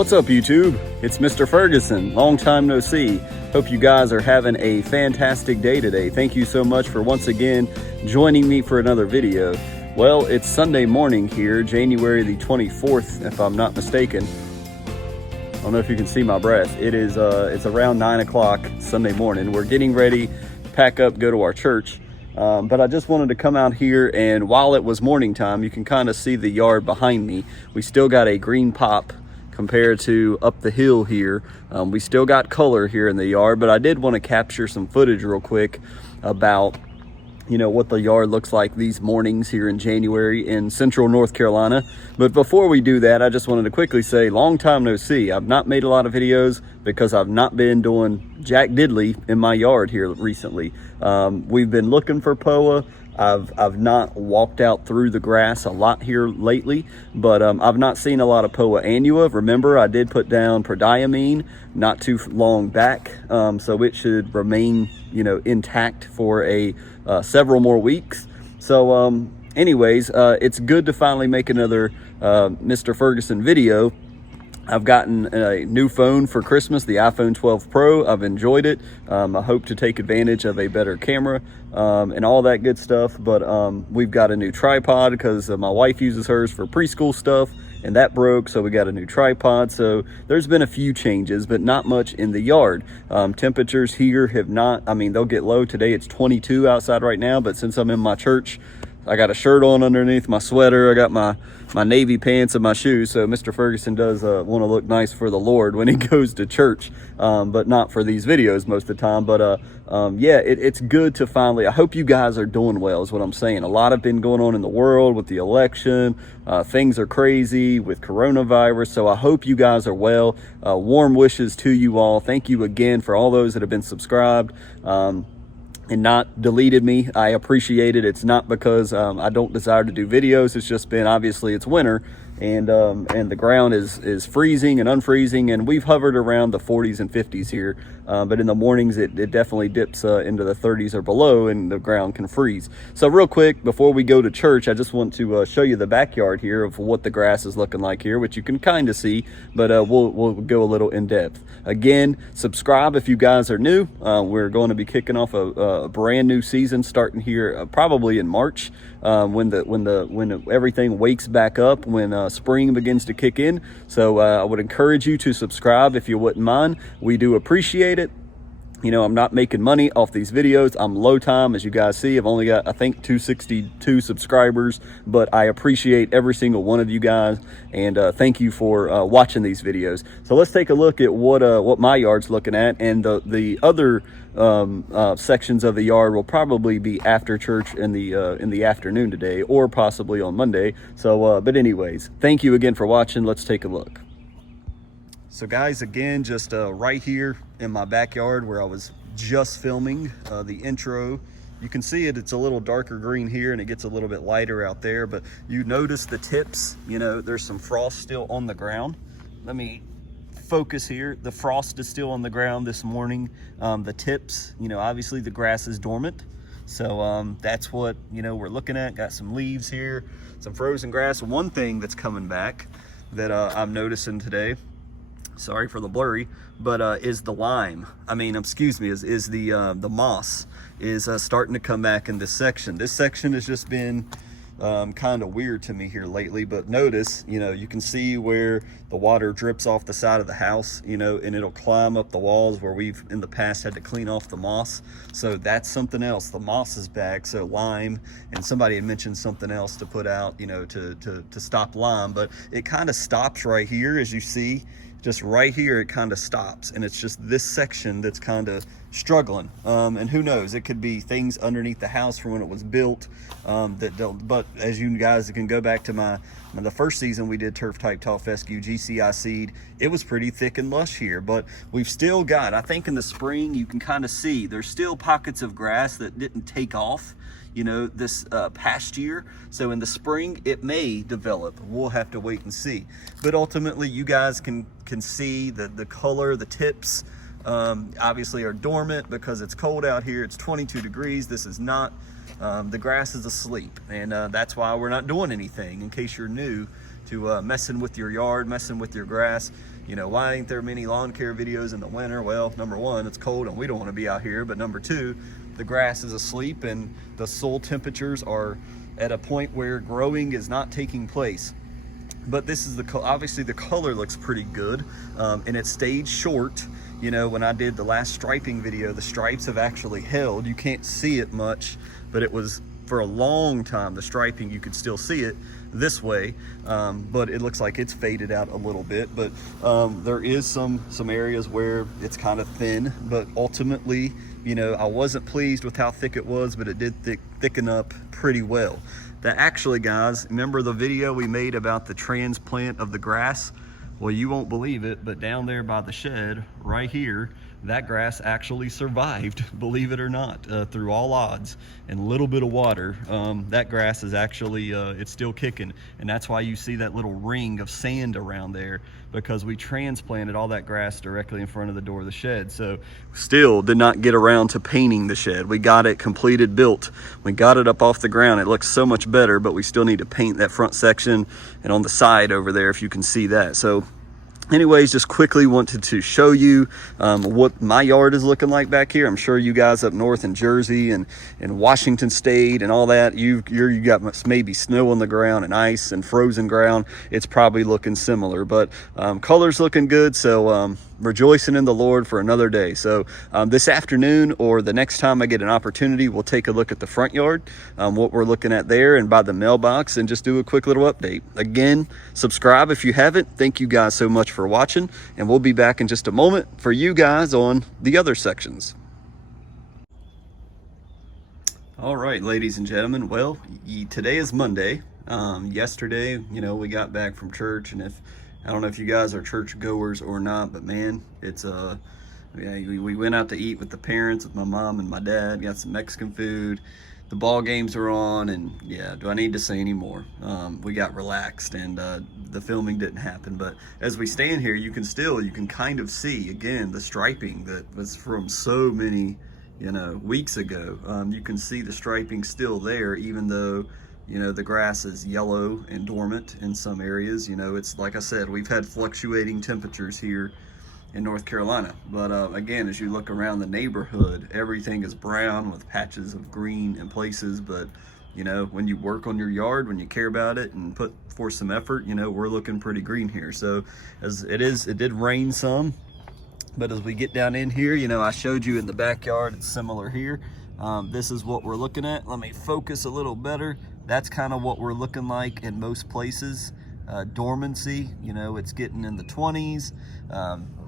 What's up, YouTube? It's Mr. Ferguson. Long time no see. Hope you guys are having a fantastic day today. Thank you so much for once again joining me for another video. Well, it's Sunday morning here, January the 24th, if I'm not mistaken. I don't know if you can see my breath. It's around 9 o'clock Sunday morning. We're getting ready to pack up, go to our church. But I just wanted to come out here, and while it was morning time, you can kind of see the yard behind me. We still got a green pop compared to up the hill here. We still got color here in the yard, but I did want to capture some footage real quick about, you know, what the yard looks like these mornings here in January in central North Carolina. But before we do that, I just wanted to quickly say, long time no see. I've not made a lot of videos because I've not been doing jack diddly in my yard here recently. We've been looking for POA. I've not walked out through the grass a lot here lately, but I've not seen a lot of POA annua. Remember, I did put down prodiamine not too long back, so it should remain, you know, intact for several more weeks. So anyways, it's good to finally make another Mr. Ferguson video. I've gotten a new phone for Christmas, the iPhone 12 Pro. I've enjoyed it. I hope to take advantage of a better camera and all that good stuff. But we've got a new tripod because my wife uses hers for preschool stuff, and that broke, so we got a new tripod. So there's been a few changes, but not much in the yard. Temperatures here have not, I mean, they'll get low. Today it's 22 outside right now, but since I'm in my church, I got a shirt on underneath my sweater. I got my navy pants and my shoes. So Mr. Ferguson does want to look nice for the Lord when he goes to church, but not for these videos most of the time. But yeah, it's good to finally, I hope you guys are doing well is what I'm saying. A lot have been going on in the world with the election. Things are crazy with coronavirus. So I hope you guys are well. Warm wishes to you all. Thank you again for all those that have been subscribed. And not deleted me. I appreciate it. It's not because I don't desire to do videos. It's just been, obviously it's winter, and the ground is freezing and unfreezing, and we've hovered around the 40s and 50s here, but in the mornings it definitely dips into the 30s or below, and the ground can freeze. So real quick, before we go to church, I just want to show you the backyard here of what the grass is looking like here, which you can kind of see, but we'll go a little in depth. Again, subscribe if you guys are new. We're going to be kicking off a brand new season starting here probably in March, when everything wakes back up, when spring begins to kick in. So I would encourage you to subscribe if you wouldn't mind. We do appreciate it. You know, I'm not making money off these videos. I'm low time, as you guys see. I've only got, I think, 262 subscribers, but I appreciate every single one of you guys, and thank you for watching these videos. So let's take a look at what my yard's looking at, and the other sections of the yard will probably be after church in the afternoon today, or possibly on Monday. So, but anyways, thank you again for watching. Let's take a look. So guys, again, just right here in my backyard where I was just filming the intro, you can see it's a little darker green here, and it gets a little bit lighter out there, but you notice the tips, you know, there's some frost still on the ground. Let me focus here. The frost is still on the ground this morning. The tips, you know, obviously the grass is dormant. So that's what, you know, we're looking at. Got some leaves here, some frozen grass. One thing that's coming back that I'm noticing today, sorry for the blurry, but is the lime. I mean, excuse me, is the moss is starting to come back in this section. This section has just been kind of weird to me here lately, but notice, you know, you can see where the water drips off the side of the house, you know, and it'll climb up the walls where we've in the past had to clean off the moss. So that's something else. The moss is back. So lime, and somebody had mentioned something else to put out, you know, to stop lime, but it kind of stops right here, as you see. Just right here, it kind of stops, and it's just this section that's kind of struggling. And who knows, it could be things underneath the house from when it was built that don't. But as you guys can go back to the first season we did Turf Type Tall Fescue GCI seed, it was pretty thick and lush here, but we've still got, I think in the spring you can kind of see there's still pockets of grass that didn't take off, you know, this past year. So in the spring it may develop. We'll have to wait and see, but ultimately you guys can see the color, the tips obviously are dormant because it's cold out here. It's 22 degrees. This is not the grass is asleep, and that's why we're not doing anything, in case you're new to messing with your yard, messing with your grass. You know, why ain't there many lawn care videos in the winter? Well, number one, it's cold and we don't want to be out here, but number two, the grass is asleep and the soil temperatures are at a point where growing is not taking place. But this is obviously the color looks pretty good, and it stayed short. You know, when I did the last striping video, the stripes have actually held. You can't see it much, but it was for a long time, the striping, you could still see it this way, but it looks like it's faded out a little bit. But there is some areas where it's kind of thin, but ultimately, you know, I wasn't pleased with how thick it was, but it did thicken up pretty well. That actually, guys, remember the video we made about the transplant of the grass? Well, you won't believe it, but down there by the shed, right here, that grass actually survived, believe it or not, through all odds and a little bit of water. That grass is actually, it's still kicking. And that's why you see that little ring of sand around there, because we transplanted all that grass directly in front of the door of the shed. So still did not get around to painting the shed. We got it completed, built. We got it up off the ground. It looks so much better, but we still need to paint that front section and on the side over there, if you can see that. So anyways, just quickly wanted to show you what my yard is looking like back here. I'm sure you guys up north in Jersey and Washington State and all that, you got maybe snow on the ground and ice and frozen ground. It's probably looking similar, but color's looking good. So rejoicing in the Lord for another day. So this afternoon or the next time I get an opportunity, we'll take a look at the front yard, what we're looking at there, and by the mailbox, and just do a quick little update. Again, subscribe if you haven't. Thank you guys so much for watching, and we'll be back in just a moment for you guys on the other sections. All right, ladies and gentlemen, well, today is Monday. Yesterday, you know, we got back from church, and I don't know if you guys are church goers or not, but man, it's yeah, we went out to eat with the parents, with my mom and my dad, got some Mexican food. The ball games are on, and yeah, do I need to say any more? We got relaxed, and the filming didn't happen. But as we stand here, you can kind of see again the striping that was from so many, you know, weeks ago. You can see the striping still there, even though, you know, the grass is yellow and dormant in some areas. You know, it's like I said, we've had fluctuating temperatures here in North Carolina. But again, as you look around the neighborhood, everything is brown with patches of green in places. But, you know, when you work on your yard, when you care about it and put forth some effort, you know, we're looking pretty green here. So as it did rain some, but as we get down in here, you know, I showed you in the backyard, it's similar here. This is what we're looking at. Let me focus a little better. That's kind of what we're looking like in most places. Dormancy, you know, it's getting in the 20s.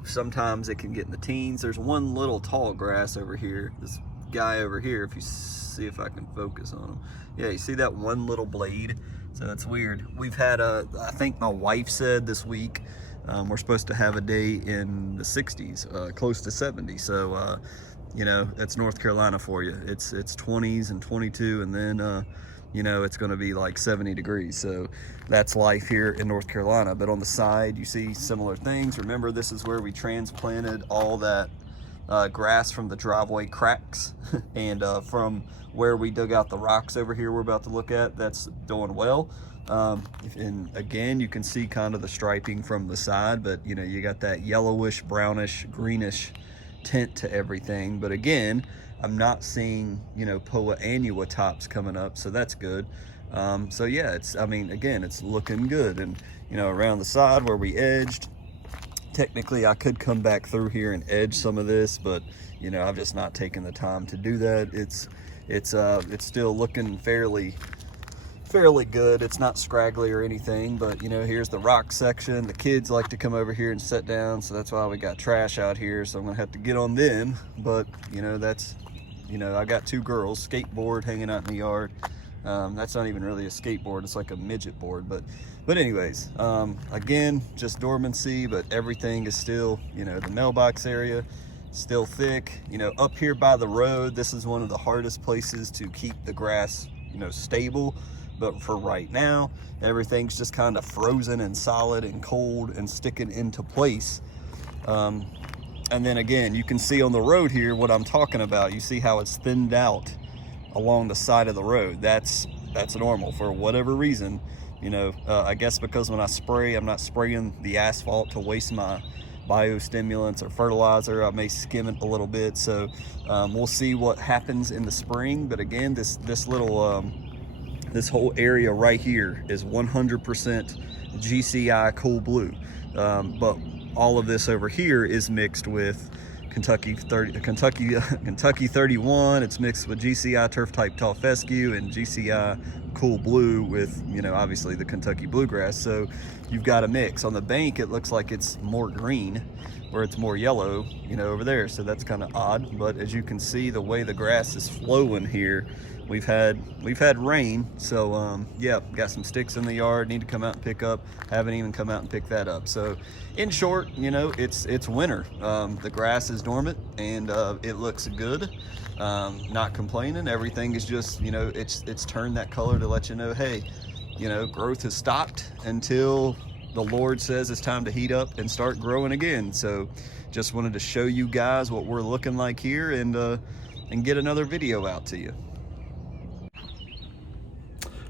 Sometimes it can get in the teens. There's one little tall grass over here. This guy over here, if you see if I can focus on him. Yeah, you see that one little blade? So that's weird. We've had I think my wife said this week, we're supposed to have a day in the 60s, close to 70. So, you know, that's North Carolina for you. It's 20s and 22, and then, you know, it's going to be like 70 degrees. So that's life here in North Carolina. But on the side, you see similar things. Remember, this is where we transplanted all that grass from the driveway cracks and from where we dug out the rocks over here we're about to look at. That's doing well. And again, you can see kind of the striping from the side, but you know, you got that yellowish, brownish, greenish tint to everything. But again, I'm not seeing, you know, Poa annua tops coming up, so that's good. So yeah, I mean, again, it's looking good. And you know, around the side where we edged, technically I could come back through here and edge some of this, but you know, I've just not taken the time to do that. It's still looking fairly good. It's not scraggly or anything, but you know, here's the rock section. The kids like to come over here and sit down, so that's why we got trash out here. So I'm gonna have to get on them. But you know, that's, you know, I got two girls, skateboard hanging out in the yard. That's not even really a skateboard, it's like a midget board. But anyways, again, just dormancy, but everything is still, you know, the mailbox area still thick. You know, up here by the road, this is one of the hardest places to keep the grass, you know, stable. But for right now, everything's just kind of frozen and solid and cold and sticking into place. And then again, you can see on the road here what I'm talking about. You see how it's thinned out along the side of the road. That's normal. For whatever reason, You know, I guess because when I spray, I'm not spraying the asphalt to waste my biostimulants or fertilizer. I may skim it a little bit. So we'll see what happens in the spring. But again, this whole area right here is 100% GCI Cool Blue. But all of this over here is mixed with Kentucky 31. It's mixed with GCI Turf Type Tall Fescue and GCI Cool Blue with, you know, obviously the Kentucky Bluegrass. So you've got a mix. On the bank, it looks like it's more green, where it's more yellow, you know, over there. So that's kind of odd. But as you can see, the way the grass is flowing here, we've had rain. So yeah, got some sticks in the yard, need to come out and pick up. Haven't even come out and pick that up. So in short, you know, it's winter. The grass is dormant and it looks good. Not complaining. Everything is just, you know, it's turned that color to let you know, hey, you know, growth has stopped until the Lord says it's time to heat up and start growing again. So just wanted to show you guys what we're looking like here and get another video out to you.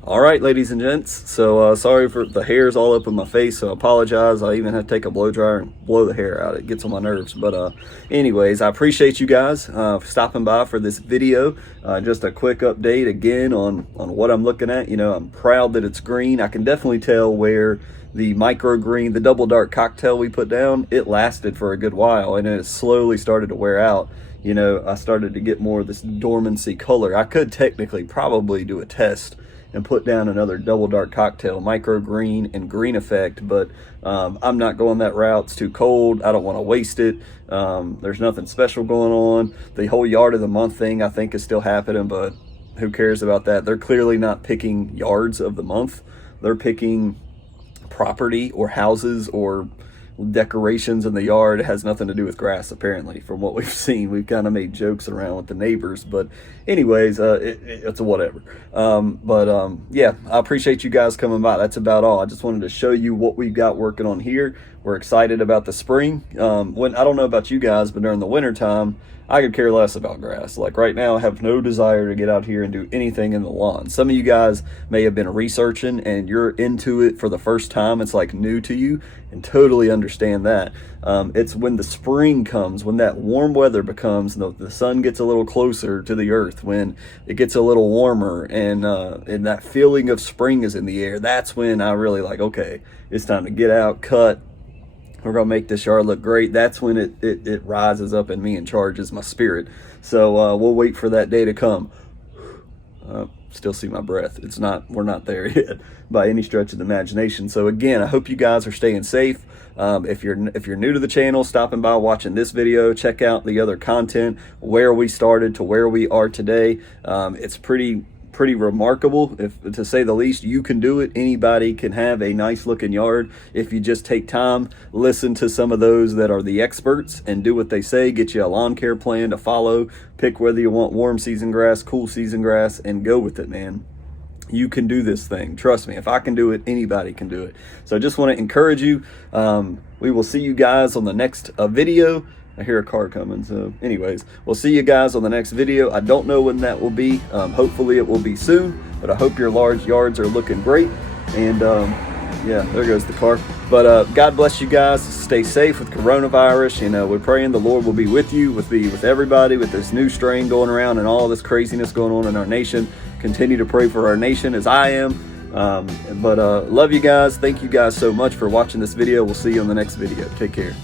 All right, ladies and gents, so sorry for the hair's all up in my face, so I apologize. I even have to take a blow dryer and blow the hair out. It gets on my nerves. But anyways, I appreciate you guys for stopping by for this video. Just a quick update again on what I'm looking at. You know, I'm proud that it's green. I can definitely tell where the micro green, the double dark cocktail we put down, it lasted for a good while and it slowly started to wear out. You know, I started to get more of this dormancy color. I could technically probably do a test and put down another double dark cocktail, micro green and green effect, but I'm not going that route. It's too cold. I don't want to waste it. There's nothing special going on. The whole yard of the month thing I think is still happening, but who cares about that? They're clearly not picking yards of the month. They're picking property or houses or decorations in the yard. It has nothing to do with grass, apparently, from what we've seen. We've kind of made jokes around with the neighbors, but anyways, it's a whatever. Yeah, I appreciate you guys coming by. That's about all. I just wanted to show you what we've got working on here. We're excited about the spring. When I don't know about you guys, but during the winter time, I could care less about grass. Like right now, I have no desire to get out here and do anything in the lawn. Some of you guys may have been researching and you're into it for the first time. It's like new to you, and totally understand that. It's when the spring comes, when that warm weather becomes, the sun gets a little closer to the earth, when it gets a little warmer and that feeling of spring is in the air. That's when I really like, okay, it's time to get out, cut. We're gonna make this yard look great. That's when it rises up in me and charges my spirit. So we'll wait for that day to come. Still see my breath. We're not there yet by any stretch of the imagination. So again, I hope you guys are staying safe. If you're new to the channel, stopping by, watching this video, check out the other content, where we started to where we are today. It's pretty remarkable, if to say the least. You can do it. Anybody can have a nice looking yard if you just take time, listen to some of those that are the experts and do what they say. Get you a lawn care plan to follow, pick whether you want warm season grass, cool season grass, and go with it, man. You can do this thing. Trust me, if I can do it, anybody can do it. So I just want to encourage you. We will see you guys on the next video. I hear a car coming, so anyways, we'll see you guys on the next video. I don't know when that will be. Hopefully it will be soon, but I hope your large yards are looking great. And yeah, there goes the car. But God bless you guys. Stay safe with coronavirus. You know, we're praying the Lord will be with you, with everybody, with this new strain going around and all this craziness going on in our nation. Continue to pray for our nation as I am. Love you guys. Thank you guys so much for watching this video. We'll see you on the next video. Take care.